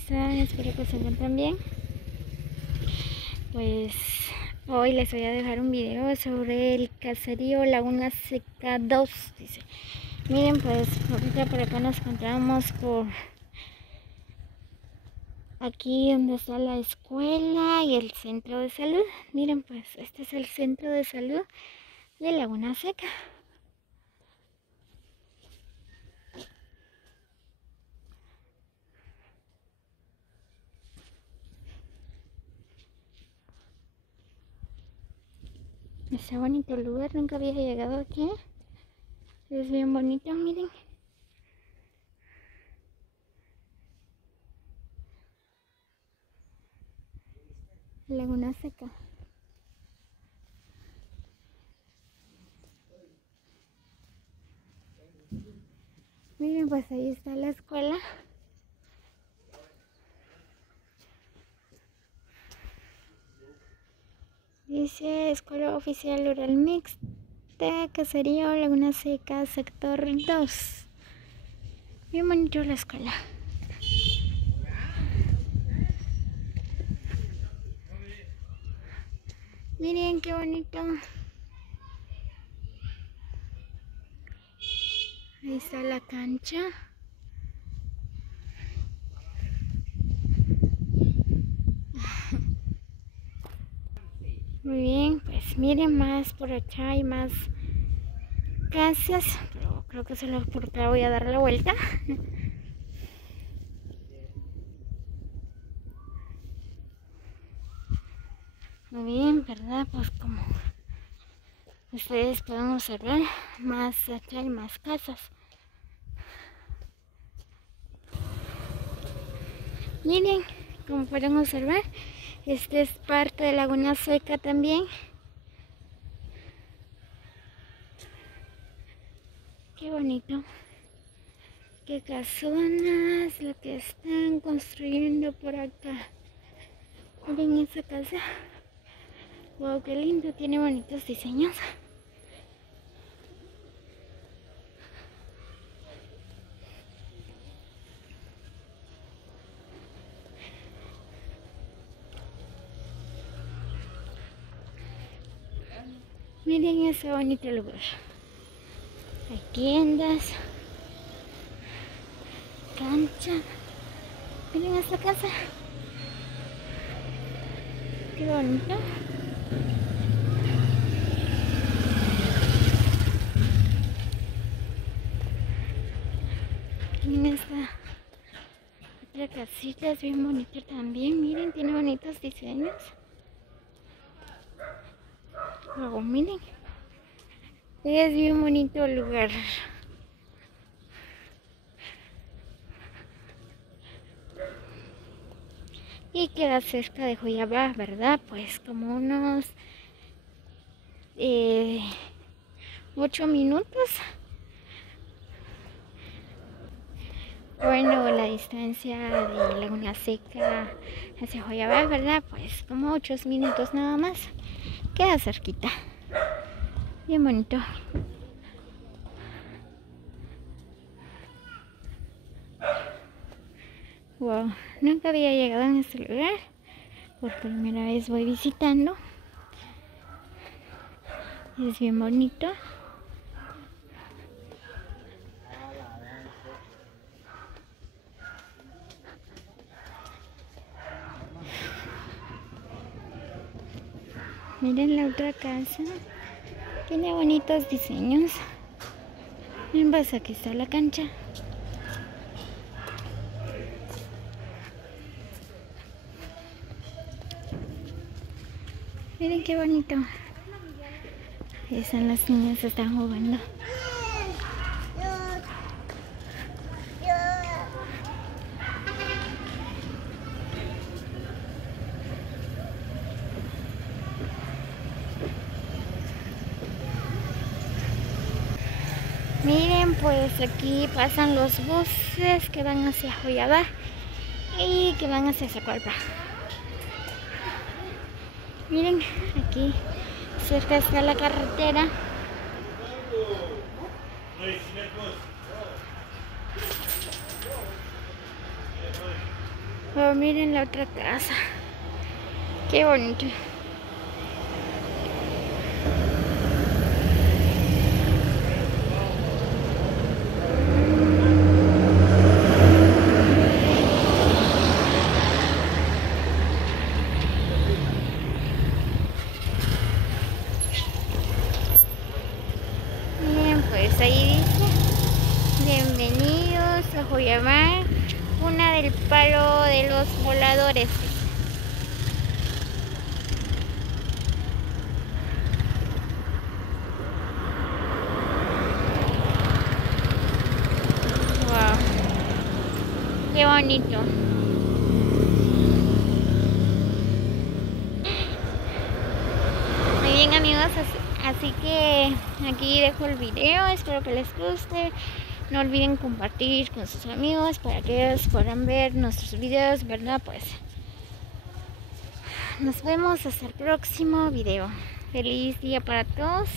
están? Espero que se encuentren bien. Pues hoy les voy a dejar un video sobre el caserío Laguna Seca 2, dice. Miren, pues ahorita por acá nos encontramos por aquí donde está la escuela y el centro de salud. Miren, pues este es el centro de salud de Laguna Seca. Está bonito el lugar, nunca había llegado aquí. Es bien bonito, miren. Laguna Seca. Miren, pues ahí está la escuela. Dice Escuela Oficial Rural Mixta, Caserío Laguna Seca, Sector 2. Bien bonito la escuela. Miren qué bonito. Ahí está la cancha. Muy bien, pues miren más por acá hay más casas, pero creo que solo por acá voy a dar la vuelta. Muy bien, ¿verdad? Pues como ustedes pueden observar, más acá hay más casas. Miren, como pueden observar, este es parte de Laguna Seca también. Qué bonito. Qué casonas lo que están construyendo por acá. Miren esa casa. Wow, qué lindo, tiene bonitos diseños. Miren ese bonito lugar. Hay tiendas, cancha. Miren esta casa. Qué bonito. Miren esta otra casita, es bien bonita también. Miren, tiene bonitos diseños. Luego miren, es bien bonito el lugar. Y queda cerca de Joyabá, ¿verdad? Pues como unos 8 minutos. Bueno, la distancia de Laguna Seca hacia Joyabá, ¿verdad? Pues como 8 minutos nada más. Queda cerquita. Bien bonito. Wow, nunca había llegado a este lugar. Por primera vez voy visitando. Es bien bonito. Miren la otra casa. Tiene bonitos diseños. Miren, pues aquí está la cancha. Miren qué bonito. Ahí están las niñas, están jugando. Miren, pues aquí pasan los buses que van hacia Joyabá y que van hacia Zacualpa. Miren, aquí cerca está la carretera. Oh, miren la otra casa. Qué bonito. Miren, pues ahí dice: bienvenidos a Joyamar, una del palo de los voladores. Wow, qué bonito. Muy bien, amigos, así que aquí dejo el video. Espero que les guste. No olviden compartir con sus amigos para que ellos puedan ver nuestros videos, ¿verdad? Pues nos vemos hasta el próximo video. Feliz día para todos.